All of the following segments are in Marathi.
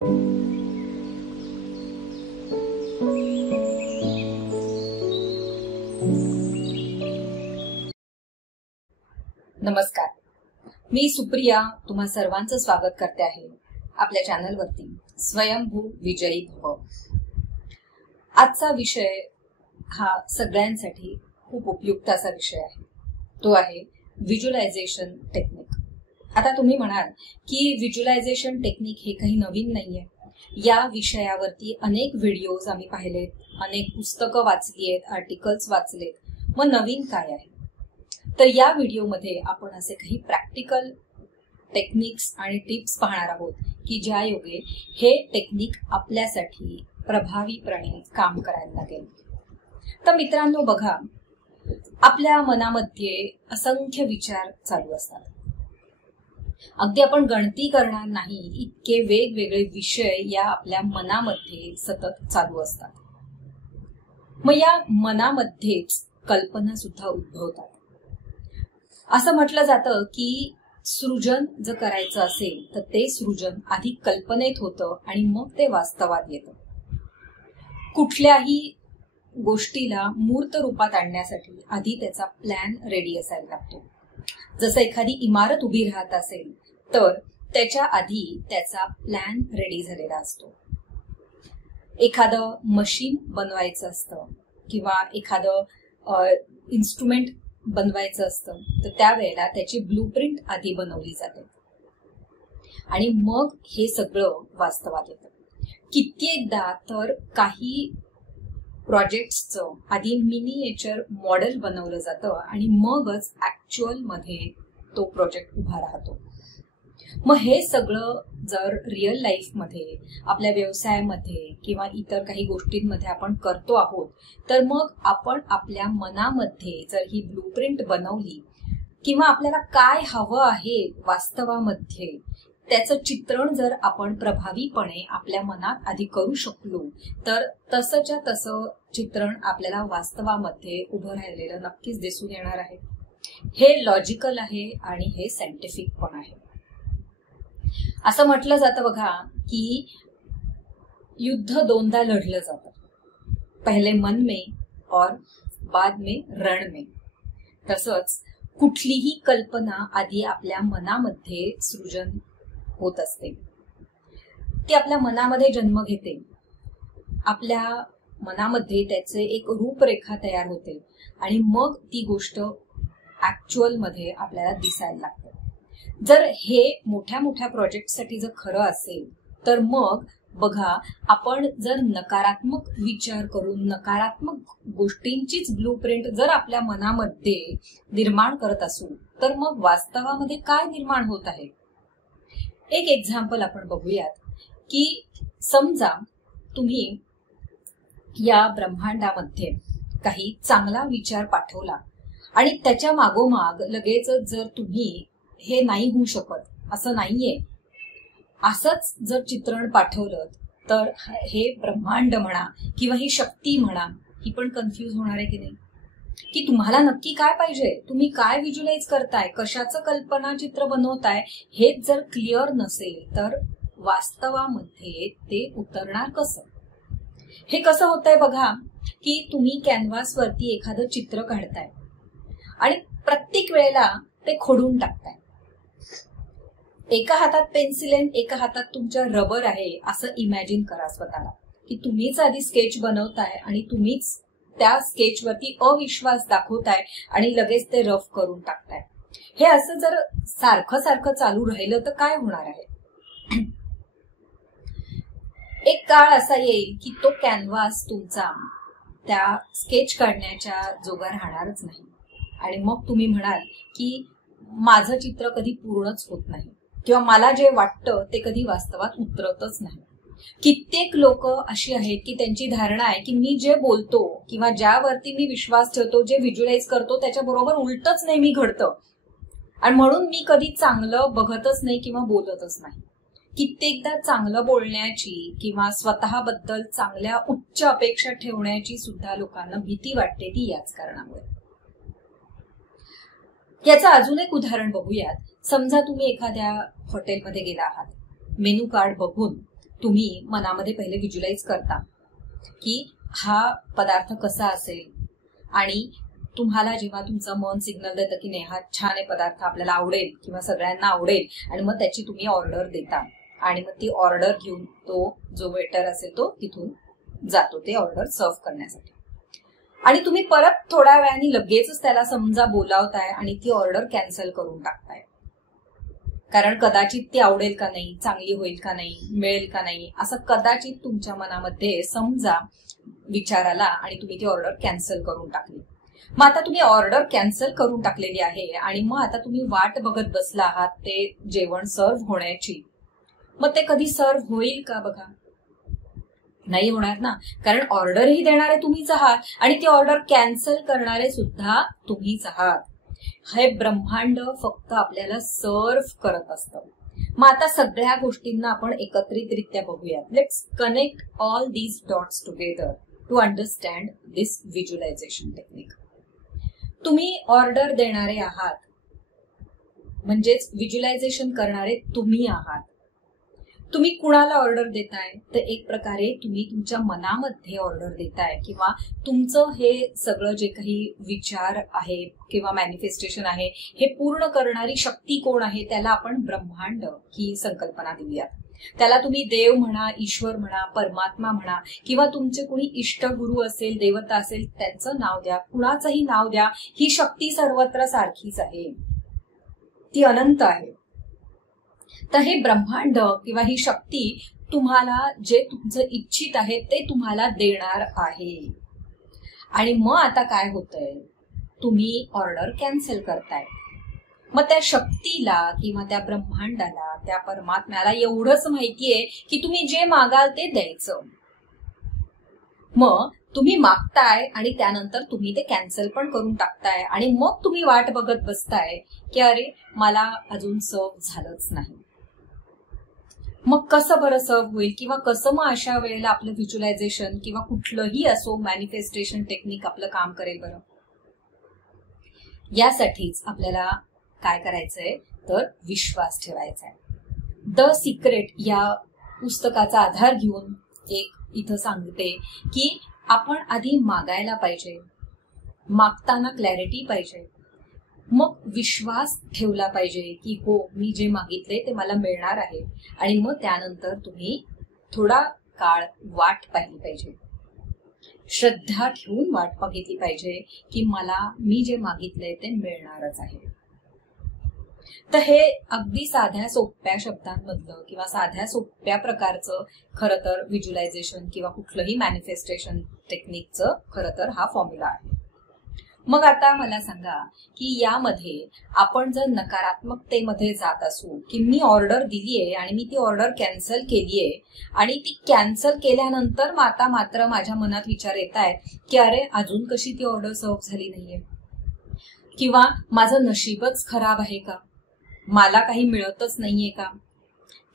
नमस्कार, मी सुप्रिया तुम्हा सर्वांचं स्वागत करते आहे आपल्या चॅनलवरती स्वयंभू विजयी भव। आजचा विषय हा सगळ्यांसाठी खूप उपयुक्त असा विषय आहे। तो आहे व्हिज्युअलायझेशन टेक्निक। आता तुम्ही म्हणाल की व्हिज्युअलायझेशन टेक्निक हे काही नवीन नाहीये। या विषयावरती अनेक व्हिडिओज आम्ही पाहिलेत, अनेक पुस्तकं वाचली आहेत, आर्टिकल्स वाचलेत, मग नवीन काय आहे? तर या व्हिडिओमध्ये आपण असे काही प्रॅक्टिकल टेक्निक्स आणि टिप्स पाहणार आहोत की ज्या योगे हे टेक्निक आपल्यासाठी प्रभावीपणे काम करायला लागेल। तर मित्रांनो बघा, आपल्या मनामध्ये असंख्य विचार चालू असतात। अगदी आपण गणती करणार नाही इतके वेगवेगळे विषय या आपल्या मनामध्ये सतत चालू असतात। मग या मनामध्येच कल्पना सुद्धा उद्भवतात। असं म्हटलं जातं की सृजन जर करायचं असेल तर ते सृजन आधी कल्पनेत होतं आणि मग ते वास्तवात येतं। कुठल्याही गोष्टीला मूर्त रूपात आणण्यासाठी आधी त्याचा प्लॅन रेडी असायला लागतो। जसं एखादी इमारत उभी राहत असेल तर त्याच्या आधी त्याचा प्लॅन रेडी झालेला असतो। एखादं मशीन बनवायचं असतं किंवा एखादं इन्स्ट्रुमेंट बनवायचं असतं तर त्यावेळेला त्याची ब्लूप्रिंट आधी बनवली जाते आणि मग हे सगळं वास्तवात येतं। कित्येकदा तर काही प्रोजेक्ट्सचं आधी मिनिएचर मॉडेल बनवलं जातं आणि मगच ऍक्च्युअल मध्ये तो प्रोजेक्ट उभा राहतो। मग हे सगळं जर रिअल लाईफ मध्ये, आपल्या व्यवसायामध्ये किंवा इतर काही गोष्टींमध्ये आपण करतो आहोत तर मग आपण आपल्या मनामध्ये जर ही ब्लूप्रिंट बनवली किंवा आपल्याला काय हवं आहे वास्तवामध्ये त्याचं चित्रण जर आपण प्रभावीपणे आपल्या मनात आधी करू शकलो तर तसंच्या तसं चित्रण आपल्याला वास्तवामध्ये उभं राहिलेलं नक्कीच दिसून येणार आहे। हे लॉजिकल आहे आणि हे सायंटिफिक पण आहे। असं म्हटलं जातं बघा की युद्ध दोनदा लढलं जातं, पहिले मन में और बाद में रण में। तसंच कुठलीही कल्पना आधी आपल्या मनामध्ये सृजन होत असते, ती आपल्या मनामध्ये जन्म घेते, आपल्या मनामध्ये त्याचे एक रूपरेखा तयार होते आणि मग ती गोष्ट ऍक्च्युअल मध्ये आपल्याला दिसायला लागते। जर हे मोठ्या मोठ्या प्रोजेक्टसाठी जर खरं असेल तर मग बघा, आपण जर नकारात्मक विचार करून नकारात्मक गोष्टींचीच ब्लूप्रिंट जर आपल्या मनामध्ये निर्माण करत असू तर मग वास्तवामध्ये काय निर्माण होत आहे? एक एक्झाम्पल आपण बघूयात की समजा तुम्ही या ब्रह्मांडामध्ये काही चांगला विचार पाठवला आणि त्याच्या मागोमाग लगेच जर तुम्ही हे नाही होऊ शकत, असं नाहीये, असंच जर चित्रण पाठवलं तर हे ब्रह्मांड म्हणा किंवा ही शक्ती म्हणा ही पण कन्फ्यूज होणार आहे की नाही? की तुम्हाला नक्की काय पाहिजे, तुम्ही काय व्हिज्युअलाइज करताय, कशाचं कल्पना चित्र बनवताय हेच जर क्लिअर नसेल तर वास्तवामध्ये ते उतरणार कसं? हे कसं होतंय बघा की तुम्ही कॅनव्हासवरती एखादं चित्र काढताय आणि प्रत्येक वेळेला ते खोडून टाकताय। एका हातात पेन्सिल आहे, एका हातात तुमच्या रबर आहे, असं इमॅजिन करा स्वतःला की तुम्हीच आधी स्केच बनवताय आणि तुम्हीच त्या स्केचवरती अविश्वास दाखवताय आणि लगेच ते रफ करून टाकताय। हे असं जर सारखं सारखं चालू राहिलं तर काय होणार आहे? एक काळ असा येईल की तो कॅनव्हास तुमचा त्या स्केच काढण्याच्या जोगा राहणारच नाही आणि मग तुम्ही म्हणाल की माझं चित्र कधी पूर्णच होत नाही किंवा मला जे वाटतं ते कधी वास्तवात उतरतच नाही। कित्येक लोक अशी आहेत की त्यांची धारणा आहे की मी जे बोलतो किंवा ज्यावरती मी विश्वास ठेवतो, जे व्हिज्युअलाइज करतो त्याच्याबरोबर उलटच नेहमी घडतं आणि म्हणून मी कधी चांगलं बघतच नाही किंवा बोलतच नाही। कित्येकदा चांगलं बोलण्याची किंवा स्वतःबद्दल चांगल्या उच्च अपेक्षा ठेवण्याची सुद्धा लोकांना भीती वाटते, ती याच कारणामुळे। याचं अजून एक उदाहरण बघूयात। समजा तुम्ही एखाद्या हॉटेलमध्ये गेला आहात, मेनू कार्ड बघून तुम्ही मनामध्ये पहिले व्हिज्युअलाइज करता की हा पदार्थ कसा असेल, आणि तुम्हाला जेव्हा तुमचं मन सिग्नल देतं की नाही हा छान आहे पदार्थ, आपल्याला आवडेल किंवा सगळ्यांना आवडेल, आणि मग त्याची तुम्ही ऑर्डर देता, आणि मग ती ऑर्डर घेऊन तो जो वेटर असेल तो तिथून जातो ते ऑर्डर सर्व्ह करण्यासाठी. आणि तुम्ही परत थोड्या वेळाने लगेचच त्याला समजा बोलावताय आणि ती ऑर्डर कॅन्सल करून टाकताय, कारण कदाचित ती आवडेल का नाही, चांगली होईल का नाही, मिळेल का नाही, असं कदाचित तुमच्या मनामध्ये समजा विचार आला आणि तुम्ही ती ऑर्डर कॅन्सल करून टाकली. मग आता तुम्ही ऑर्डर कॅन्सल करून टाकलेली आहे आणि मग आता तुम्ही वाट बघत बसला आहात ते जेवण सर्व्ह होण्याची. मग ते कधी सर्व्ह होईल का बघा, नाही होणार ना, कारण ऑर्डरही देणारे तुम्हीच आहात आणि ती ऑर्डर कॅन्सल करणारे सुद्धा तुम्हीच आहात. हे ब्रह्मांड फक्त आपल्याला सर्व्ह करत असतं. मग आता सगळ्या गोष्टींना आपण एकत्रितरित्या बघूयात. Let's connect all these dots together to understand this visualisation technique. तुम्ही ऑर्डर देणारे आहात, म्हणजेच व्हिज्युअलायझेशन करणारे तुम्ही आहात. तुम्ही कुणाला ऑर्डर देताय, तर एक प्रकारे तुम्ही तुमच्या मनामध्ये ऑर्डर देताय, किंवा तुमचं हे सगळं जे काही विचार आहे किंवा मॅनिफेस्टेशन आहे हे पूर्ण करणारी शक्ती कोण आहे, त्याला आपण ब्रह्मांड ही संकल्पना देऊयात. त्याला तुम्ही देव म्हणा, ईश्वर म्हणा, परमात्मा म्हणा, किंवा तुमचे कुणी इष्टगुरु असेल, देवता असेल, त्यांचं नाव द्या, कुणाचंही नाव द्या. ही शक्ती सर्वत्र सारखीच आहे, ती अनंत आहे. तर हे ब्रह्मांड किंवा ही शक्ती तुम्हाला जे तुमचं इच्छित आहे ते तुम्हाला देणार आहे. आणि मग आता काय होतंय, तुम्ही ऑर्डर कॅन्सल करताय. मग त्या शक्तीला किंवा त्या ब्रह्मांडाला, त्या परमात्म्याला एवढंच माहितीये की तुम्ही जे मागाल ते द्यायचं. मग तुम्ही मागताय आणि त्यानंतर तुम्ही ते कॅन्सल पण करून टाकताय, आणि मग तुम्ही वाट बघत बसताय की अरे मला अजून सर्व्ह झालंच नाही. मग कसं बरं सर्व्ह होईल, किंवा कसं मग अशा वेळेला आपलं व्हिज्युअलायझेशन किंवा कुठलंही असो मॅनिफेस्टेशन टेक्निक आपलं काम करेल बरं. यासाठीच आपल्याला काय करायचंय, तर विश्वास ठेवायचा आहे. द सिक्रेट या पुस्तकाचा आधार घेऊन एक इथं सांगते की आपण आधी मागायला पाहिजे, मागताना क्लॅरिटी पाहिजे, मग विश्वास ठेवला पाहिजे की हो मी जे मागितले ते मला मिळणार आहे, आणि मग त्यानंतर तुम्ही थोडा काळ वाट पाहिली पाहिजे, श्रद्धा ठेवून वाट बघितली पाहिजे की मला मी जे मागितले ते मिळणारच आहे. तर हे अगदी साध्या सोप्या शब्दांमधलं किंवा साध्या सोप्या प्रकारचं खरं तर व्हिज्युअलायझेशन किंवा कुठलंही मॅनिफेस्टेशन टेक्निकचं खरं तर हा फॉर्म्युला आहे. मग आता मला सांगा की यामध्ये आपण जर नकारात्मकतेमध्ये जात असू की मी ऑर्डर दिलीये आणि मी ती ऑर्डर कॅन्सल केलीये, आणि ती कॅन्सल केल्यानंतर आता मात्र माझ्या मनात विचार येत आहेत की अरे अजून कशी ती ऑर्डर सर्व्ह झाली नाहीये, किंवा माझं नशीबच खराब आहे का, मला काही मिळतच नाहीये का,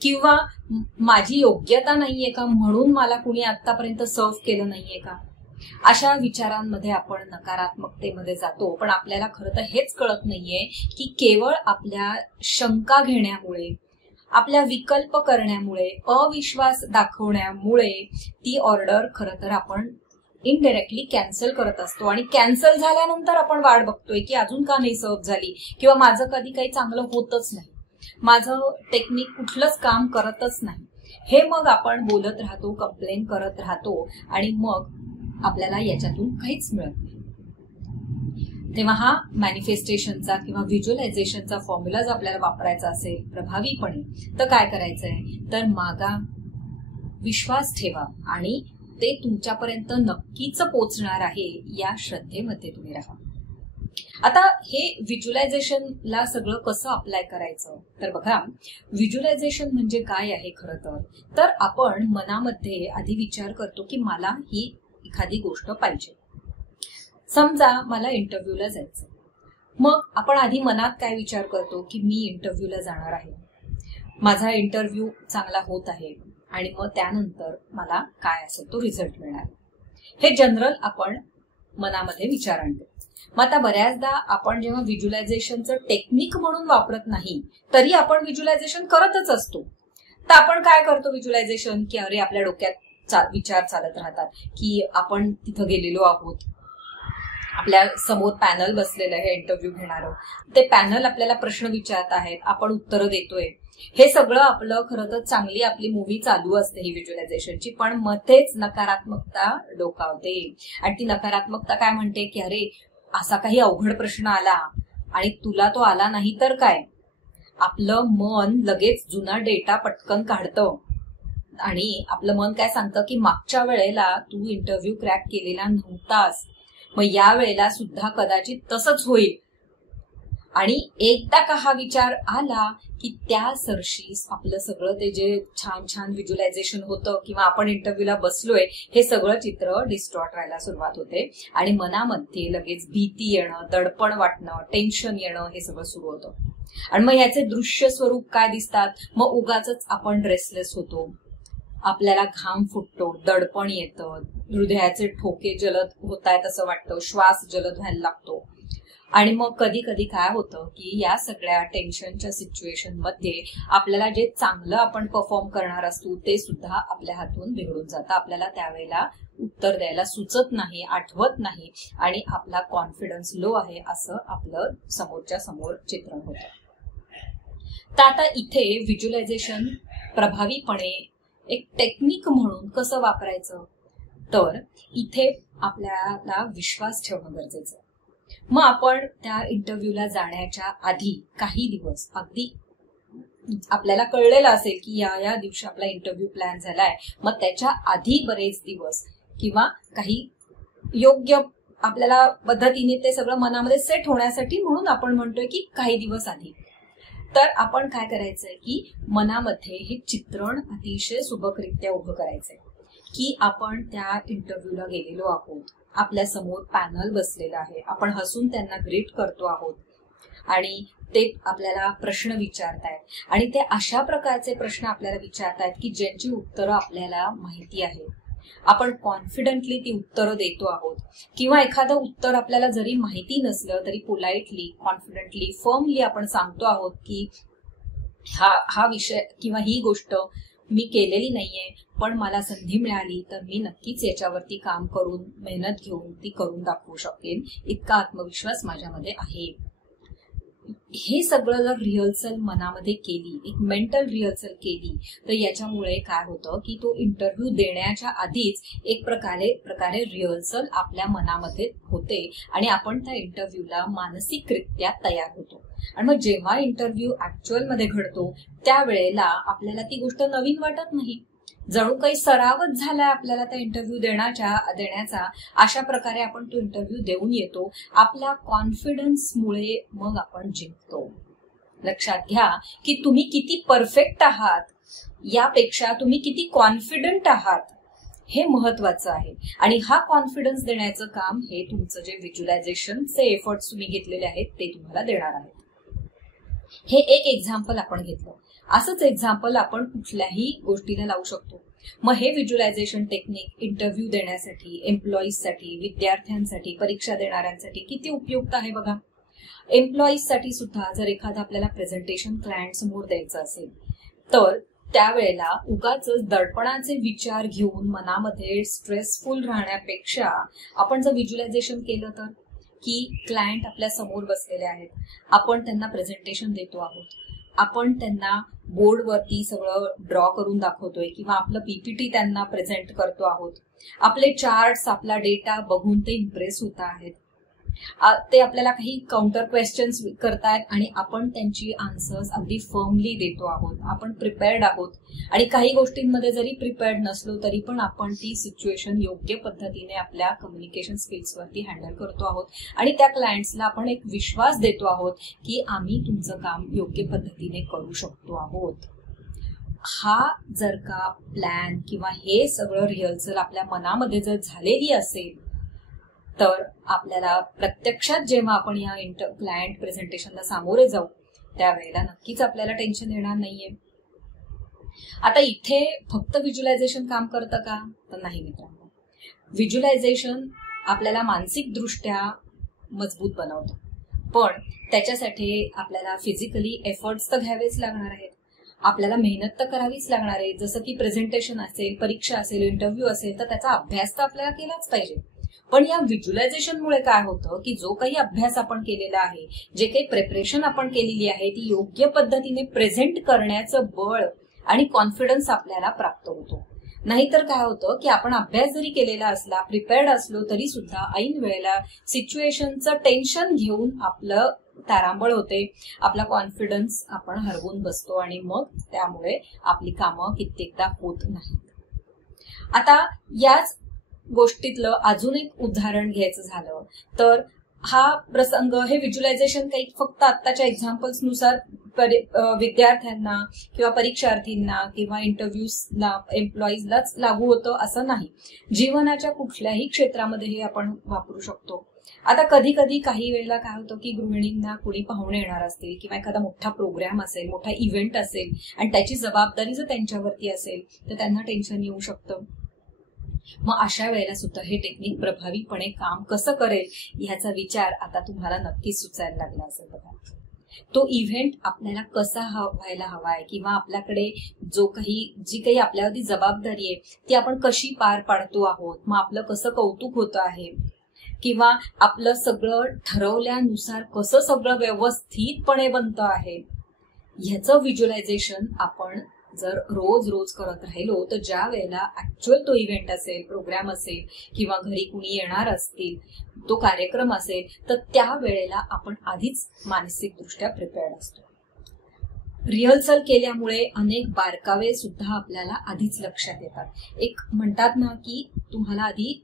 किंवा माझी योग्यता नाहीये का म्हणून मला कुणी आतापर्यंत सर्व्ह केलं नाहीये का. अशा विचारांमध्ये आपण नकारात्मकतेमध्ये जातो, पण आपल्याला खरं तर हेच कळत नाहीये की केवळ आपल्या शंका घेण्यामुळे, आपल्या विकल्प करण्यामुळे, अविश्वास दाखवण्यामुळे ती ऑर्डर खरं तर आपण इनडायरेक्टली कॅन्सल करत असतो. आणि कॅन्सल झाल्यानंतर आपण वाट बघतोय की अजून का नाही सर्व्ह झाली, किंवा माझं कधी काही चांगलं होतच नाही, माझं टेक्निक कुठलंच काम करतच नाही, हे मग आपण बोलत राहतो, कंप्लेन करत राहतो, आणि मग आपल्याला याच्यातून काहीच मिळत नाही. तेव्हा हा मॅनिफेस्टेशनचा किंवा व्हिज्युअलायझेशनचा फॉर्म्युला जर आपल्याला वापरायचा असेल प्रभावीपणे, तर काय करायचंय, तर मागा, विश्वास ठेवा, आणि ते तुमच्यापर्यंत नक्कीच पोचणार आहे या श्रद्धेमध्ये तुम्ही राहा. आता हे व्हिज्युअलायझेशनला सगळं कसं अप्लाय करायचं, तर बघा व्हिज्युअलायझेशन म्हणजे काय आहे खरं तर आपण मनामध्ये आधी विचार करतो की मला ही एखादी गोष्ट पाहिजे. समजा मला इंटरव्ह्यूला जायचं, मग आपण आधी मनात काय विचार करतो की मी इंटरव्ह्यूला जाणार आहे, माझा इंटरव्ह्यू चांगला होत आहे, आणि मग त्यानंतर मला काय असेल तो रिझल्ट मिळणार. हे जनरल आपण मनामध्ये विचार आणतो. मग आता बऱ्याचदा आपण जेव्हा व्हिज्युअलायझेशनचं टेक्निक म्हणून वापरत नाही तरी आपण व्हिज्युअलायझेशन करतच असतो. तर आपण काय करतो व्हिज्युअलायझेशन, की अरे आपल्या डोक्यात विचार चालत राहतात की आपण तिथं गेलेलो आहोत, आपल्या समोर पॅनल बसलेलं आहे इंटरव्ह्यू घेणारं, ते पॅनल आपल्याला प्रश्न विचारत आहेत, आपण उत्तरं देतोय. हे सगळं आपलं खरं तर चांगली आपली मूवी चालू असते ही व्हिज्युअलायझेशनची, पण मध्येच नकारात्मकता डोकावते. आणि ती नकारात्मकता काय म्हणते की अरे असा काही अवघड प्रश्न आला आणि तुला तो आला नाही तर काय. आपलं मन लगेच जुना डेटा पटकन काढतं आणि आपलं मन काय सांगतं की मागच्या वेळेला तू इंटरव्ह्यू क्रॅक केलेला नव्हतास, मग या वेळेला सुद्धा कदाचित तसंच होईल. आणि एकदा का हा विचार आला की त्या सरशीस आपलं सगळं ते जे छान छान व्हिज्युअलायझेशन होतं किंवा आपण इंटरव्ह्यूला बसलोय हे सगळं चित्र डिस्टॉर्ट व्हायला सुरुवात होते आणि मनामध्ये लगेच भीती येणं, दडपण वाटणं, टेन्शन येणं हे सगळं सुरू होतं. आणि मग ह्याचे दृश्य स्वरूप काय दिसतात, मग उगाच आपण रेस्टलेस होतो, आपल्याला घाम फुटतो, दडपण येतं, हृदयाचे ठोके जलद होत आहेत असं वाटतं, श्वास जलद व्हायला लागतो. आणि मग कधी कधी काय होतं की या सगळ्या टेन्शनच्या सिच्युएशन मध्ये आपल्याला जे चांगलं आपण परफॉर्म करणार असतो ते सुद्धा आपल्या हातून बिघडून जातं. आपल्याला त्यावेळेला उत्तर द्यायला सुचत नाही, आठवत नाही आणि आपला कॉन्फिडन्स लो आहे असं आपलं समोरच्या समोर चित्रण होतं. तर आता इथे व्हिज्युअलायझेशन प्रभावीपणे एक टेक्निक म्हणून कसं वापरायचं, तर इथे आपल्याला विश्वास ठेवणं गरजेचं. मग आपण त्या इंटरव्ह्यूला जाण्याच्या आधी काही दिवस अगदी आपल्याला कळलेलं असेल की या दिवशी आपला इंटरव्ह्यू प्लॅन झालाय, मग त्याच्या आधी बरेच दिवस किंवा काही योग्य आपल्याला पद्धतीने ते सगळं मनामध्ये सेट होण्यासाठी म्हणून आपण म्हणतोय की काही दिवस आधी, तर आपण काय करायचंय की मनामध्ये हे चित्रण अतिशय सुबकरित्या उभं करायचंय की आपण त्या इंटरव्ह्यूला गेलेलो आहोत, आपल्या समोर पॅनल बसलेला आहे, आपण हसून त्यांना ग्रीट करतो आहोत आणि ते आपल्याला प्रश्न विचारतायत आणि ते अशा प्रकारचे प्रश्न आपल्याला विचारतायत की ज्यांची उत्तरं आपल्याला माहिती आहेत, आपण कॉन्फिडंटली ती उत्तरं देतो आहोत. किंवा एखादं उत्तर आपल्याला जरी माहिती नसलं तरी पोलाइटली, कॉन्फिडंटली, फर्मली आपण सांगतो आहोत की हा विषय किंवा ही गोष्ट मी केलेली नाहीये, पण मला संधी मिळाली तर मी नक्कीच याच्यावरती काम करून, मेहनत घेऊन ती करून दाखवू शकेन, इतका आत्मविश्वास माझ्यामध्ये आहे. हे सगळं जर रिहर्सल मनामध्ये केली, एक मेंटल रिहर्सल केली, तर याच्यामुळे काय होतं की तो इंटरव्ह्यू देण्याच्या आधीच एक प्रकारे रिहर्सल आपल्या मनामध्ये होते आणि आपण त्या इंटरव्ह्यूला मानसिकरित्या तयार होतो. आणि मग जेव्हा इंटरव्ह्यू ऍक्च्युअल मध्ये घडतो त्यावेळेला आपल्याला ती गोष्ट नवीन वाटत नाही, जणू काही सरावच झालाय आपल्याला त्या इंटरव्ह्यू देण्याचा. अशा प्रकारे आपण तो इंटरव्ह्यू देऊन येतो. आपल्या कॉन्फिडन्समुळे मग आपण जिंकतो. लक्षात घ्या की तुम्ही किती परफेक्ट आहात यापेक्षा तुम्ही किती कॉन्फिडंट आहात हे महत्वाचं आहे. आणि हा कॉन्फिडन्स देण्याचं काम हे तुमचं जे व्हिज्युअलायझेशनचे एफर्ट्स तुम्ही घेतलेले आहेत ते तुम्हाला देणार आहेत. हे एक एक्झाम्पल आपण घेतलं. असंच एक्झाम्पल आपण कुठल्याही गोष्टीला लावू शकतो. मग हे व्हिज्युअलायझेशन टेक्निक इंटरव्ह्यू देण्यासाठी, एम्प्लॉईजसाठी, विद्यार्थ्यांसाठी, परीक्षा देणाऱ्यांसाठी किती उपयुक्त आहे बघा. एम्प्लॉईजसाठी सुद्धा जर एखादं आपल्याला प्रेझेंटेशन क्लायंट समोर द्यायचं असेल तर त्यावेळेला उगाच दडपणाचे विचार घेऊन मनामध्ये स्ट्रेसफुल राहण्यापेक्षा आपण जर व्हिज्युअलायझेशन केलं तर की क्लायंट आपल्या समोर बसलेले आहेत, आपण त्यांना प्रेझेंटेशन देतो आहोत, आपण त्यांना बोर्डवरती सगळं ड्रॉ करून दाखवतोय किंवा आपलं पीपीटी त्यांना प्रेझेंट करतो आहोत, आपले चार्ट्स, आपला डेटा बघून ते इम्प्रेस होत आहेत, ते आपल्याला काही काउंटर क्वेश्चन्स करतायत आणि आपण त्यांची आन्सर्स अगदी फर्मली देतो आहोत, आपण प्रिपेअर्ड आहोत. आणि काही गोष्टींमध्ये जरी प्रिपेअर्ड नसलो तरी पण आपण ती सिच्युएशन योग्य पद्धतीने आपल्या कम्युनिकेशन स्किल्सवरती हँडल करतो आहोत आणि त्या क्लायंट्सला आपण एक विश्वास देतो आहोत की आम्ही तुमचं काम योग्य पद्धतीने करू शकतो आहोत. हा जर का प्लॅन किंवा हे सगळं रिहर्सल आपल्या मनामध्ये जर झालेली असेल तर आपल्याला प्रत्यक्षात जेव्हा आपण या क्लायंट प्रेझेंटेशनला सामोरे जाऊ त्यावेळेला नक्कीच आपल्याला टेन्शन येणार नाहीये. आता इथे फक्त व्हिज्युअलायझेशन काम करतं का, तर नाही मित्रांनो. व्हिज्युअलायझेशन आपल्याला मानसिकदृष्ट्या मजबूत बनवतं, पण त्याच्यासाठी आपल्याला फिजिकली एफर्ट्स तर घ्यावेच लागणार आहेत. आपल्याला मेहनत तर करावीच लागणार आहे. जसं की प्रेझेंटेशन असेल, परीक्षा असेल, इंटरव्ह्यू असेल, तर त्याचा अभ्यास तर आपल्याला केलाच पाहिजे. पण या व्हिज्युअलायझेशनमुळे काय होतं की जो काही अभ्यास आपण केलेला आहे, जे काही प्रिपरेशन आपण केलेली आहे, ती योग्य पद्धतीने प्रेझेंट करण्याचं बळ आणि कॉन्फिडन्स आपल्याला प्राप्त होतो. नाहीतर काय होतं की आपण अभ्यास जरी केलेला असला, प्रिपेअर्ड असलो तरी सुद्धा ऐन वेळेला सिच्युएशनचं टेन्शन घेऊन आपलं तारांबळ होते, आपला कॉन्फिडन्स आपण हरवून बसतो आणि मग त्यामुळे आपली कामं कित्येकदा होत नाहीत. आता याच गोष्टीतलं अजून एक उदाहरण घ्यायचं झालं तर हा प्रसंग, हे व्हिज्युअलायझेशन काही फक्त आत्ताच्या एक्झाम्पल्सनुसार विद्यार्थ्यांना किंवा परीक्षार्थींना किंवा इंटरव्ह्यूजला, एम्प्लॉईजलाच लागू होतं असं नाही. जीवनाच्या कुठल्याही क्षेत्रामध्ये हे आपण वापरू शकतो. आता कधी कधी काही वेळेला काय होतं की गृहिणींना कुणी पाहुणे येणार असतील किंवा एखादा मोठा प्रोग्राम असेल, मोठा इव्हेंट असेल आणि त्याची जबाबदारी जर त्यांच्यावरती असेल तर त्यांना टेन्शन येऊ शकतं. मग अशा वेळेला सुद्धा हे टेक्निक प्रभावीपणे काम कसं करेल ह्याचा विचार आता तुम्हाला नक्कीच सुचायला लागला असेल. बघा, तो इव्हेंट आपल्याला कसा व्हायला हवाय किंवा आपल्याकडे जी काही आपल्यावरती जबाबदारी आहे ती आपण कशी पार पाडतो आहोत, मग आपलं कसं कौतुक होतं आहे किंवा आपलं सगळं ठरवल्यानुसार कसं सगळं व्यवस्थितपणे बनतं आहे, ह्याचं व्हिज्युअलायझेशन आपण जर रोज रोज करत राहिलो तर ज्या वेळेला ऍक्च्युअल तो इव्हेंट असेल, प्रोग्राम असेल किंवा घरी कुणी येणार असतील, तो कार्यक्रम असेल, तर त्या वेळेला आपण आधीच मानसिकदृष्ट्या प्रिपेअर्ड असतो. रिहर्सल केल्यामुळे अनेक बारकावे सुद्धा आपल्याला आधीच लक्षात येतात. एक म्हणतात ना की तुम्हाला आधी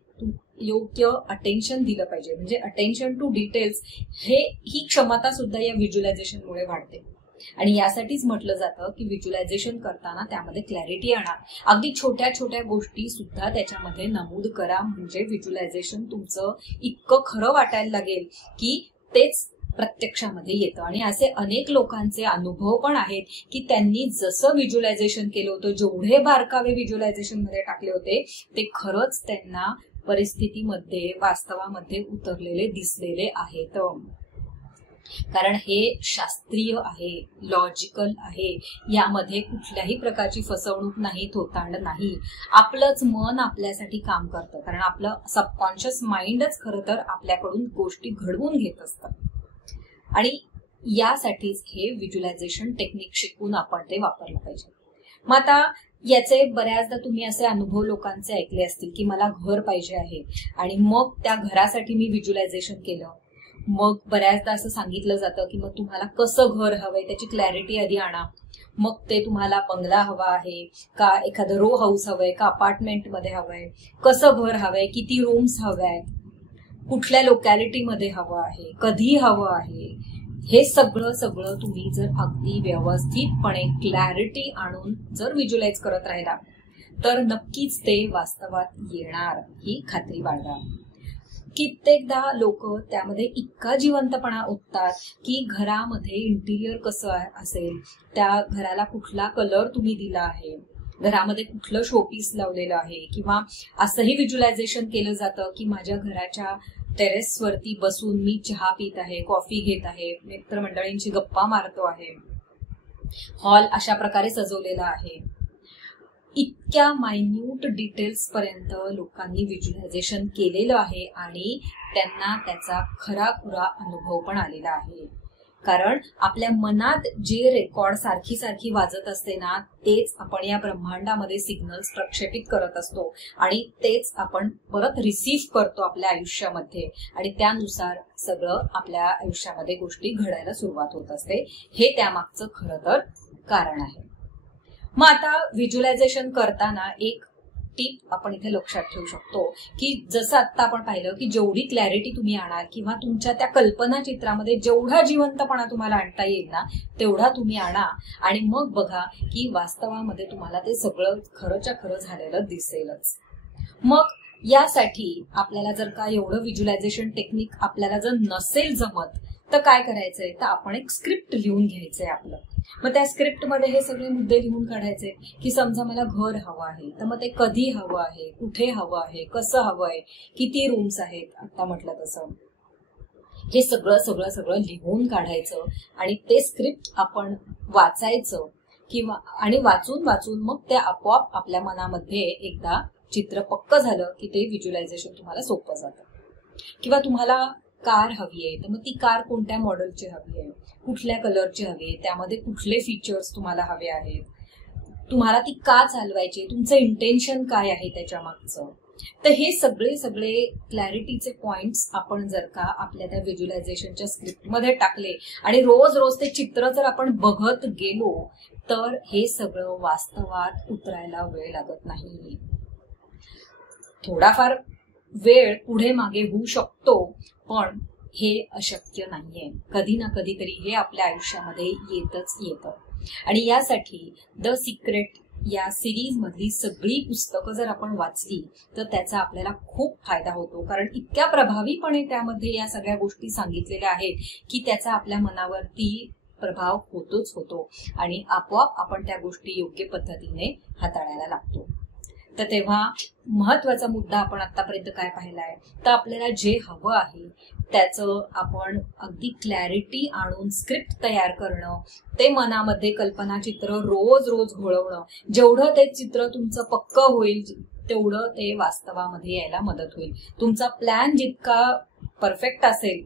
योग्य अटेन्शन दिलं पाहिजे, म्हणजे अटेन्शन टू डिटेल्स, ही क्षमता सुद्धा या व्हिज्युअलायझेशनमुळे वाढते. आणि यासाठीच म्हटलं जातं की व्हिज्युअलायझेशन करताना त्यामध्ये क्लॅरिटी आणा. अगदी छोट्या छोट्या गोष्टी सुद्धा त्याच्यामध्ये नमूद करा, म्हणजे व्हिज्युअलायझेशन तुमचं इतकं खरं वाटायला लागेल की तेच प्रत्यक्षामध्ये येतं. आणि असे अनेक लोकांचे अनुभव पण आहेत की त्यांनी जसं व्हिज्युअलायझेशन केलं होतं, जेवढे बारकावे व्हिज्युअलायझेशन मध्ये टाकले होते, ते खरंच त्यांना परिस्थितीमध्ये, वास्तवामध्ये उतरलेले दिसलेले आहेत. कारण हे शास्त्रीय आहे, लॉजिकल आहे, यामध्ये कुठल्याही प्रकारची फसवणूक नाही, थोतांड नाही. आपलंच मन आपल्यासाठी काम करतं, कारण आपलं सबकॉन्शियस माइंडच खरं तर आपल्याकडून गोष्टी घडवून घेत असतं. आणि यासाठीच हे व्हिज्युअलायझेशन टेक्निक शिकून आपण ते वापरलं पाहिजे. मग आता याचे बऱ्याचदा तुम्ही असे अनुभव लोकांचे ऐकले असतील की मला घर पाहिजे आहे आणि मग त्या घरासाठी मी व्हिज्युअलायझेशन केलं. मग बऱ्याचदा असं सांगितलं जातं की मग तुम्हाला कसं घर हवंय त्याची क्लॅरिटी आधी आणा. मग ते तुम्हाला बंगला हवा आहे का, एखादं रो हाऊस हवंय का, अपार्टमेंट मध्ये हवंय, कसं घर हवंय, किती रूम्स हव्यात, कुठल्या लोकॅलिटीमध्ये हवं आहे, कधी हवं आहे, हे सगळं तुम्ही जर अगदी व्यवस्थितपणे क्लॅरिटी आणून जर व्हिज्युअलाइज करत राहिला तर नक्कीच ते वास्तवात येणार, ही खात्री बाळगा. कित्येकदा लोक त्यामध्ये इतका जिवंतपणा ओततात की घरामध्ये इंटिरियर कसं असेल, त्या घराला कुठला कलर तुम्ही दिला आहे, घरामध्ये कुठलं शोपीस लावलेलं आहे, किंवा असंही व्हिज्युअलायझेशन केलं जातं की माझ्या घराच्या टेरेसवरती बसून मी चहा पित आहे, कॉफी घेत आहे, मित्रमंडळींची गप्पा मारतो आहे, हॉल अशा प्रकारे सजवलेला आहे. इतक्या मायन्यूट डिटेल्स पर्यंत लोकांनी व्हिज्युअलायझेशन केलेलं आहे आणि त्यांना त्याचा खराखुरा अनुभव पण आलेला आहे. कारण आपल्या मनात जे रेकॉर्ड सारखी वाजत असते ना, तेच आपण या ब्रह्मांडामध्ये सिग्नल्स प्रक्षेपित करत असतो आणि तेच आपण परत रिसीव्ह करतो आपल्या आयुष्यामध्ये आणि त्यानुसार सगळं आपल्या आयुष्यामध्ये गोष्टी घडायला सुरुवात होत असते. हे त्यामागचं खरं तर कारण आहे. मग आता व्हिज्युअलायझेशन करताना एक टीप आपण इथे लक्षात ठेवू शकतो की जसं आता आपण पाहिलं की जेवढी क्लॅरिटी तुम्ही आणाल किंवा तुमच्या त्या कल्पना चित्रामध्ये जेवढा जिवंतपणा तुम्हाला आणता येईल ना, तेवढा तुम्ही आणा आणि मग बघा की वास्तवामध्ये तुम्हाला ते सगळं खरंच्या खरं झालेलं दिसेलच. मग यासाठी आपल्याला जर का एवढं व्हिज्युअलायझेशन टेक्निक आपल्याला जर नसेल जमत तर काय करायचंय, तर आपण एक स्क्रिप्ट लिहून घ्यायचंय आपलं. मग त्या स्क्रिप्टमध्ये हे सगळे मुद्दे लिहून काढायचे की समजा मला घर हवं आहे तर मग ते कधी हवं आहे, कुठे हवं आहे, कसं हवंय, किती रूम्स आहेत, आता म्हटलं तसं हे सगळं लिहून काढायचं आणि ते स्क्रिप्ट आपण वाचायचं किंवा आणि वाचून वाचून मग ते आपोआप आपल्या मनामध्ये एकदा चित्र पक्क झालं की ते व्हिज्युअलायझेशन तुम्हाला सोपं जातं. किंवा तुम्हाला कार हवी आहे, तर मग ती कार कोणत्या मॉडेलची हवी आहे, कुठल्या कलरची हवी आहे, त्यामध्ये कुठले फीचर्स तुम्हाला हवे आहेत, तुम्हाला ती का चालवायची, तुमचं इंटेन्शन काय आहे त्याच्या मागचं. तर हे सगळे क्लॅरिटीचे पॉइंट्स आपण जर का आपल्या त्या व्हिज्युअलायझेशनच्या स्क्रिप्टमध्ये टाकले आणि रोज रोज ते चित्र जर आपण बघत गेलो तर हे सगळं वास्तवात उतरायला वेळ लागत नाही. थोडाफार वेळ पुढे मागे होऊ शकतो, पण हे अशक्य नाहीये. कधी ना कधीतरी हे आपल्या आयुष्यामध्ये येतच येतं. आणि यासाठी द सिक्रेट या सिरीज मधली सगळी पुस्तकं जर आपण वाचली तर त्याचा आपल्याला खूप फायदा होतो. कारण इतक्या प्रभावीपणे त्यामध्ये या सगळ्या गोष्टी सांगितलेल्या आहेत की त्याचा आपल्या मनावरती प्रभाव होतोच होतो आणि आपोआप आपण त्या गोष्टी योग्य पद्धतीने हाताळायला लागतो. तर तेव्हा महत्वाचा मुद्दा आपण आतापर्यंत काय पाहिलाय, तर आपल्याला जे हवं आहे त्याचं आपण अगदी क्लॅरिटी आणून स्क्रिप्ट तयार करणं, ते मनामध्ये कल्पनाचित्र रोज रोज घोळवणं. जेवढं ते चित्र तुमचं पक्क होईल तेवढं ते वास्तवामध्ये यायला मदत होईल. तुमचा प्लॅन जितका परफेक्ट असेल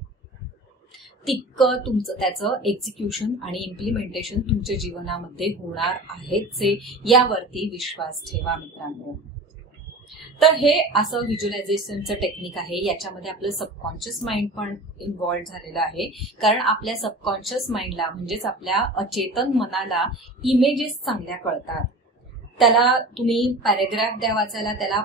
तितकं तुमचं त्याचं एक्झिक्युशन आणि इम्प्लिमेंटेशन तुमच्या जीवनामध्ये होणार आहेच, यावरती विश्वास ठेवा मित्रांनो. तर हे असं व्हिज्युअलायझेशनचं टेक्निक आहे. याच्यामध्ये आपलं सबकॉन्शियस माइंड पण इन्व्हॉल्व झालेलं आहे. कारण आपल्या सबकॉन्शियस माइंडला म्हणजेच आपल्या अचेतन मनाला इमेजेस चांगल्या कळतात. त्याला तुम्ही पॅरेग्राफ द्या वाचायला, त्याला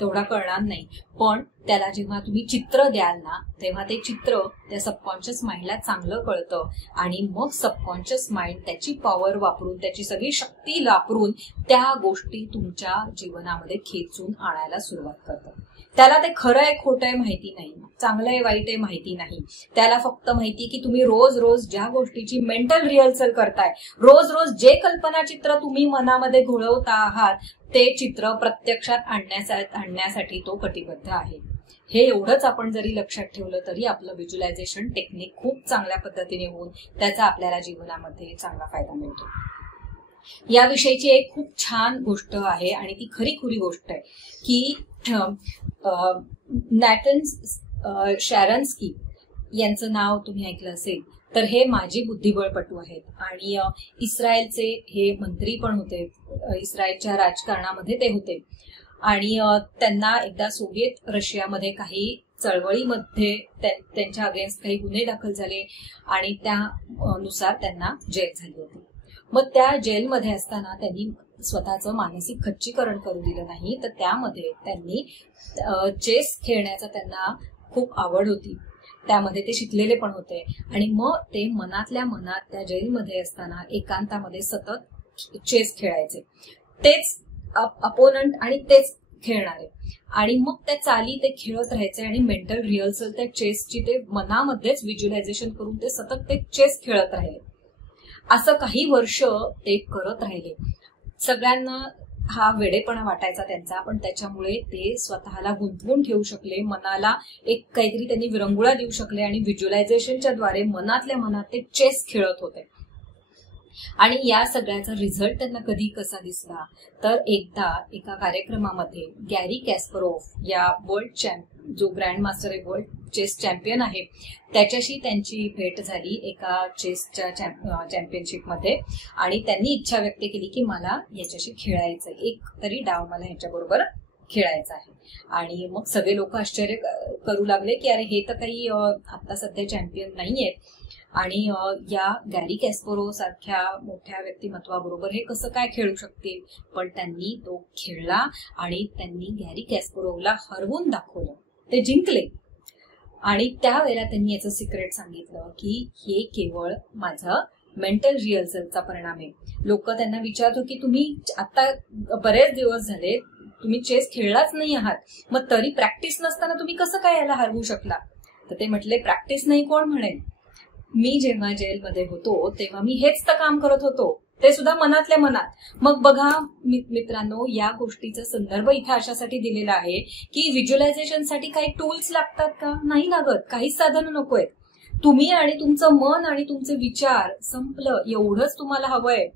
तेवढा कळणार नाही, पण त्याला जेव्हा तुम्ही चित्र द्याल ना तेव्हा ते चित्र त्या सबकॉन्शियस माइंडला चांगलं कळतं आणि मग सबकॉन्शियस माइंड त्याची पॉवर वापरून, त्याची सगळी शक्ती वापरून त्या गोष्टी तुमच्या जीवनामध्ये खेचून आणायला सुरुवात करतं. त्याला ते खरं आहे खोटं आहे माहिती नाही, चांगलं आहे वाईट आहे माहिती नाही. त्याला फक्त माहिती की तुम्ही रोज रोज ज्या गोष्टीची मेंटल रिहर्सल करताय, रोज रोज जे कल्पनाचित्र तुम्ही मनामध्ये घोळवता आहात ते चित्र प्रत्यक्षात आणण्यासाठी तो कटिबद्ध आहे. हे एवढंच आपण जरी लक्षात ठेवलं तरी आपलं व्हिज्युअलायझेशन टेक्निक खूप चांगल्या पद्धतीने होऊन त्याचा आपल्याला जीवनामध्ये चांगला फायदा मिळतो. याविषयीची एक खूप छान गोष्ट आहे आणि ती खरी गोष्ट आहे की नॅटन शॅरन्स्की यांचं नाव तुम्ही ऐकलं असेल. तर हे माजी बुद्धिबळपटू आहेत आणि इस्रायलचे हे मंत्री पण होते. इस्रायलच्या राजकारणामध्ये ते होते आणि त्यांना एकदा सोव्हिएत रशियामध्ये काही चळवळीमध्ये त्यांच्या अगेन्स्ट काही गुन्हे दाखल झाले आणि त्यानुसार त्यांना जेल झाली होती. मग त्या जेलमध्ये असताना त्यांनी स्वतःचं मानसिक खच्चीकरण करू दिलं नाही, तर त्यामध्ये त्यांनी चेस खेळण्याचा त्यांना खूप आवड होती. त्यामध्ये ते शिकलेले पण होते आणि मग ते मनातल्या मनात त्या जेलमध्ये असताना एकांतामध्ये सतत चेस खेळायचे. तेच अपोनंट आणि तेच खेळणारे आणि मग त्या चाली ते खेळत राहायचे आणि मेंटल रिहर्सल त्या चेसची ते मनामध्येच व्हिज्युअलायझेशन करून ते सतत ते चेस खेळत राहिले. असं काही वर्ष ते करत राहिले. सगळ्यांना हा वेडेपणा वाटायचा त्यांचा, पण त्याच्यामुळे ते स्वतःला गुंतवून ठेवू शकले, मनाला एक काहीतरी त्यांनी विरंगुळा देऊ शकले आणि व्हिज्युअलायझेशनच्या द्वारे मनातल्या मनात ते चेस खेळत होते. आणि या सगळ्याचा रिझल्ट त्यांना कधी कसा दिसला तर एकदा एका कार्यक्रमामध्ये गॅरी कॅस्परोव्ह या वर्ल्ड जो ग्रँड मास्टर आहे, वर्ल्ड चेस चॅम्पियन आहे, त्याच्याशी त्यांची भेट झाली एका चेसच्या चॅम्पियनशिपमध्ये आणि त्यांनी इच्छा व्यक्त केली की मला याच्याशी खेळायचं, एक तरी डाव मला ह्याच्याबरोबर खेळायचा आहे. आणि मग सगळे लोक आश्चर्य करू लागले की अरे हे तर काही आता सध्या चॅम्पियन नाहीयेत आणि या गॅरी कॅस्परोव्ह सारख्या मोठ्या व्यक्तिमत्वाबरोबर हे कसं काय खेळू शकतील. पण त्यांनी तो खेळला आणि त्यांनी गॅरी कॅस्परोव्हला हरवून दाखवलं, ते जिंकले. आणि त्यावेळेला त्यांनी याचं सिक्रेट सांगितलं की हे केवळ माझं मेंटल रिहर्सलचा परिणाम आहे. लोक त्यांना विचारतो की तुम्ही आता बरेच दिवस झाले तुम्ही चेस खेळलाच नाही आहात, मग तरी प्रॅक्टिस नसताना तुम्ही कसं काय याला हरवू शकला. तर ते म्हटले प्रॅक्टिस नाही कोण म्हणेल, मी जेव्हा जेलमध्ये होतो तेव्हा मी हेच तर काम करत होतो, ते सुद्धा मनातल्या मनात. मग बघा मित्रांनो, या गोष्टीचा संदर्भ इथे अशासाठी दिलेला आहे की व्हिज्युअलायझेशनसाठी काही टूल्स लागतात का? नाही लागत, काहीच साधनं नकोय. तुम्ही आणि तुमचं मन आणि तुमचे विचार संपलं, एवढंच तुम्हाला हवंय.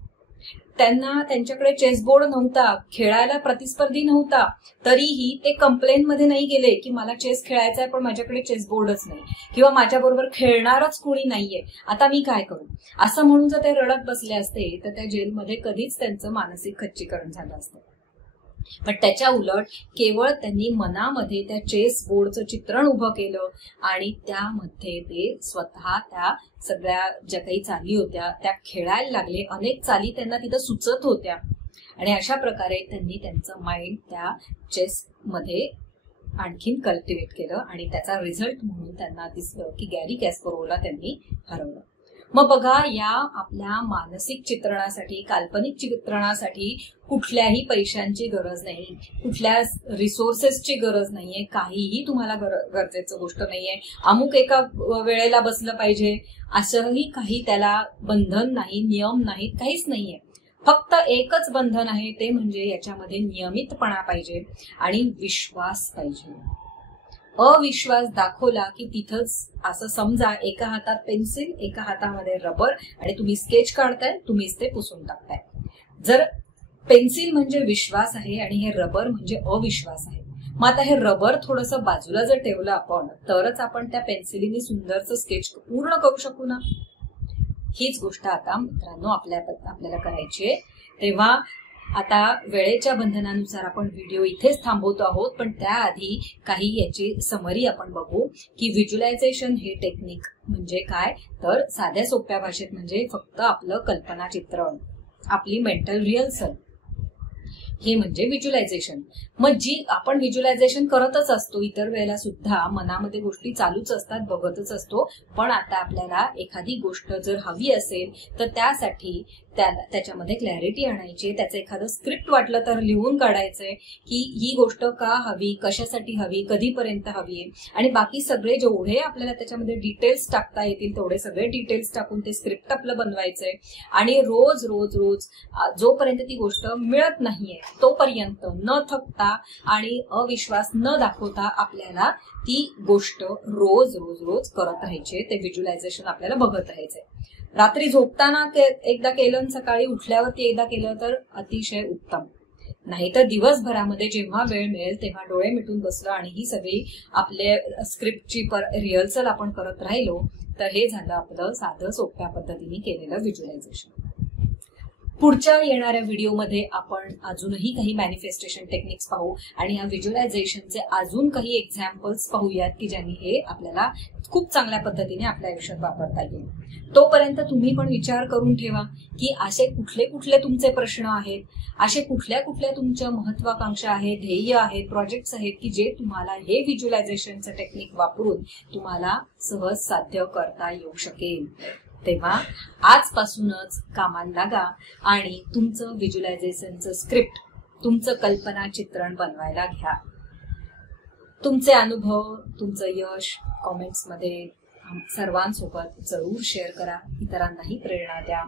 त्यांना त्यांच्याकडे चेसबोर्ड नव्हता, खेळायला प्रतिस्पर्धी नव्हता, तरीही ते कंप्लेनमध्ये नाही गेले की मला चेस खेळायचा आहे पण माझ्याकडे चेसबोर्डच नाही किंवा माझ्याबरोबर खेळणारच कोणी नाहीये, आता मी काय करू, असं म्हणून जर ते रडत बसले असते तर त्या जेलमध्ये कधीच त्यांचं मानसिक खच्चीकरण झालं असतं. पण त्याच्या उलट केवळ त्यांनी मनामध्ये त्या चेस बोर्डचं चित्रण उभं केलं आणि त्यामध्ये ते स्वतः त्या सगळ्या ज्या काही चाली होत्या त्या खेळायला लागले. अनेक चाली त्यांना तिथं सुचत होत्या आणि अशा प्रकारे त्यांनी त्यांचं माइंड त्या चेस मध्ये आणखीन कल्टिवेट केलं आणि त्याचा रिझल्ट म्हणून त्यांना दिसलं की गॅरी कॅस्परोव्हला त्यांनी हरवलं. मग बघा, या आपल्या मानसिक चित्रणासाठी, काल्पनिक चित्रणासाठी कुठल्याही पैशांची गरज नाही, कुठल्या रिसोर्सेसची गरज नाहीये, काहीही तुम्हाला गरजेचं गोष्ट नाहीये. अमुक एका वेळेला बसलं पाहिजे असंही काही त्याला बंधन नाही, नियम नाहीत, काहीच नाहीये. फक्त एकच बंधन आहे, ते म्हणजे याच्यामध्ये नियमितपणा पाहिजे आणि विश्वास पाहिजे. अविश्वास दाखवला की तिथंच असं समजा एका हातात पेन्सिल, एका हातामध्ये रबर आणि तुम्ही स्केच काढताय, तुम्हीच ते पुसून टाकताय. जर पेन्सिल म्हणजे विश्वास आहे आणि हे रबर म्हणजे अविश्वास आहे, मग आता हे रबर थोडंसं बाजूला जर ठेवलं आपण तरच आपण त्या पेन्सिलीने सुंदरचं स्केच पूर्ण करू शकू ना. हीच गोष्ट आता मित्रांनो आपल्याला करायची आहे. तेव्हा आता वेळेच्या बंधनानुसार आपण व्हिडिओ इथेच थांबवतो आहोत, पण त्याआधी काही याची समरी आपण बघू की व्हिज्युअलायझेशन हे टेक्निक म्हणजे काय, तर साध्या सोप्या भाषेत म्हणजे फक्त आपलं कल्पना चित्रण, आपली मेंटल रिहर्सल, हे म्हणजे व्हिज्युअलायझेशन. मग जी आपण व्हिज्युअलायझेशन करतच असतो, इतर वेळेला सुद्धा मनामध्ये गोष्टी चालूच असतात, बघतच असतो. पण आता आपल्याला एखादी गोष्ट जर हवी असेल तर त्यासाठी त्याच्यामध्ये क्लॅरिटी आणायची, त्याचं एखादं स्क्रिप्ट वाटलं तर लिहून काढायचंय की ही गोष्ट का हवी, कशासाठी हवी, कधीपर्यंत हवी आहे, आणि बाकी सगळे जेवढे आपल्याला त्याच्यामध्ये डिटेल्स टाकता येतील तेवढे सगळे डिटेल्स टाकून ते स्क्रिप्ट आपलं बनवायचंय. आणि रोज रोज रोज जोपर्यंत ती गोष्ट मिळत नाहीये तोपर्यंत न थकता आणि अविश्वास न दाखवता आपल्याला ती गोष्ट रोज रोज रोज करत राहायची. ते व्हिज्युअलायझेशन आपल्याला बघत राहायचंय. रात्री झोपताना एकदा केलं आणि सकाळी उठल्यावरती एकदा केलं तर अतिशय उत्तम. नाहीतर दिवसभरामध्ये जेव्हा वेळ मिळेल तेव्हा डोळे मिटून बसलं आणि ही सगळी आपले स्क्रिप्टची रिहर्सल आपण करत राहिलो तर हे झालं आपलं साधं सोप्या पद्धतीने केलेलं व्हिज्युअलायझेशन. पुढच्या येणाऱ्या व्हिडिओमध्ये आपण अजूनही काही मॅनिफेस्टेशन टेक्निक्स पाहू आणि ह्या व्हिज्युअलायझेशनचे अजून काही एक्झाम्पल्स पाहूयात की ज्यांनी हे आपल्याला खूप चांगल्या पद्धतीने आपल्या आयुष्यात वापरता येईल. तोपर्यंत तुम्ही पण विचार करून ठेवा की असे कुठले कुठले तुमचे प्रश्न आहेत, असे कुठल्या कुठल्या तुमच्या महत्वाकांक्षा आहेत, ध्येय आहेत, प्रोजेक्ट्स आहेत की जे तुम्हाला हे व्हिज्युअलायझेशनचं टेक्निक वापरून तुम्हाला सहज साध्य करता येऊ शकेल. तेव्हा आजपासूनच कामाला लागा आणि तुमचं व्हिज्युअलायझेशनचं स्क्रिप्ट, तुमचं कल्पना चित्रण बनवायला घ्या. तुमचे अनुभव, तुमचं यश कॉमेंट्समध्ये सर्वांसोबत जरूर शेअर करा, इतरांनाही प्रेरणा द्या.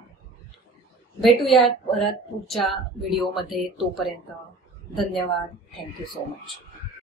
भेटूयात परत पुढच्या व्हिडिओमध्ये. तोपर्यंत धन्यवाद. Thank you so much.